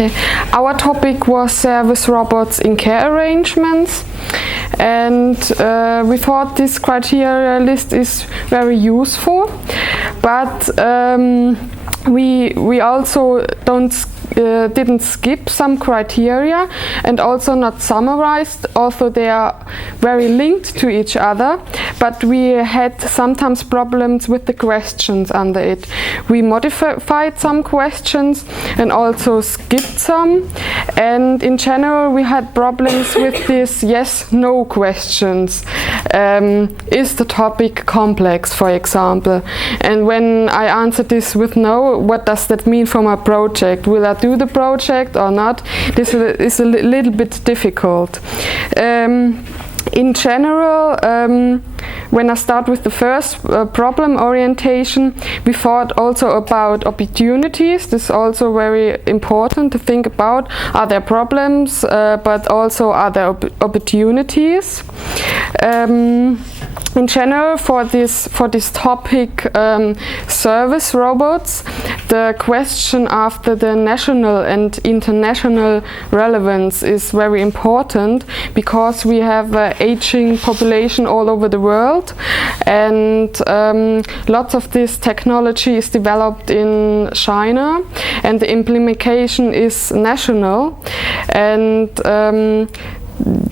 Okay, our topic was service robots in care arrangements, and we thought this criteria list is very useful, but we also didn't skip some criteria and also not summarized, although they are very linked to each other, but we had sometimes problems with the questions under it. We modified some questions and also skipped some, and in general we had problems with these yes-no questions. Is the topic complex, for example? And when I answered this with no, what does that mean for my project? Will I do the project or not? This is a little bit difficult. In general, when I start with the first problem orientation, we thought also about opportunities. This is also very important to think about. Are there problems, but also are there opportunities? In general, for this topic, service robots, the question after the national and international relevance is very important, because we have an aging population all over the world, and lots of this technology is developed in China, and the implementation is national, and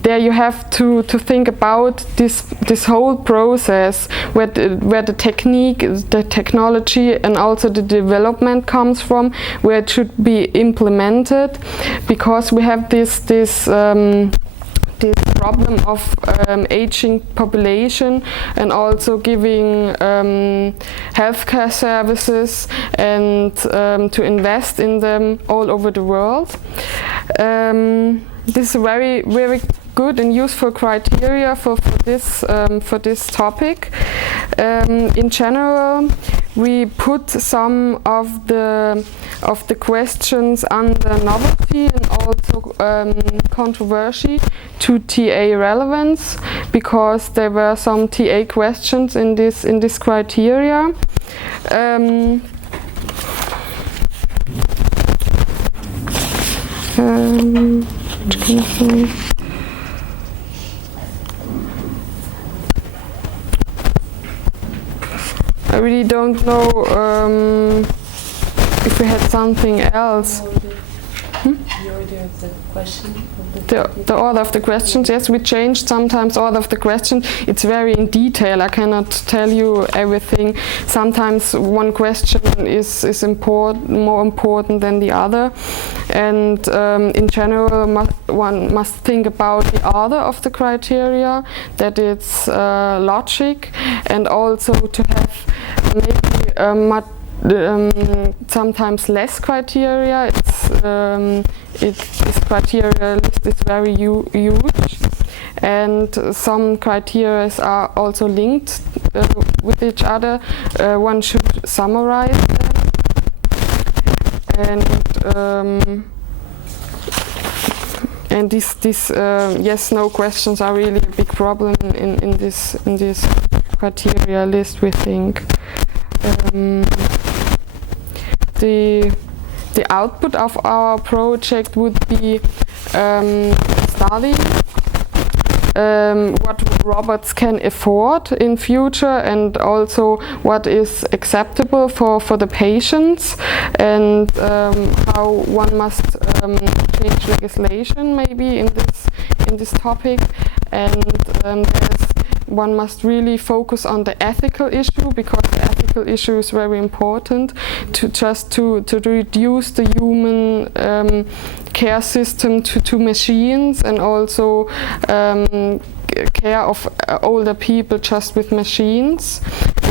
there you have to think about this whole process, where the technique, the technology, and also the development comes from, where it should be implemented, because we have this problem of aging population, and also giving healthcare services and to invest in them all over the world. This is a very, very good and useful criteria for this topic. In general, we put some of the questions under novelty and also controversy to TA relevance, because there were some TA questions in this criteria. I really don't know if we had something else. The order of the question? The order of the questions, yes, we changed sometimes order of the question. It's very in detail, I cannot tell you everything. Sometimes one question is more important than the other, and in general one must think about the order of the criteria, that it's logic, and also to have maybe sometimes less criteria. This criteria list is very huge, and some criteria are also linked with each other. One should summarize them, and these yes/no questions are really a big problem in this criteria list, we think. The output of our project would be study what robots can afford in future, and also what is acceptable for the patients, and how one must change legislation maybe in this topic, and one must really focus on the ethical issue, because the ethical issue is very important to reduce the human care system to machines, and also care of older people just with machines.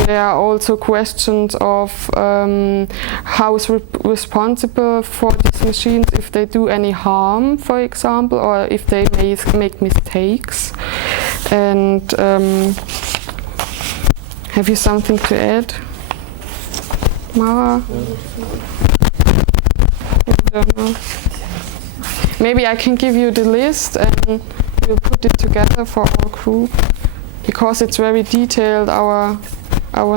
There are also questions of how is responsible for these machines if they do any harm, for example, or if they make mistakes. And have you something to add, Mara? I don't know. Maybe I can give you the list and we'll put it together for our group, because it's very detailed, our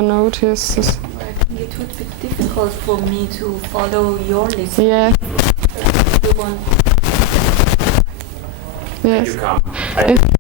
notices. I think it would be difficult for me to follow your list. Yeah. The one. Yes. You come.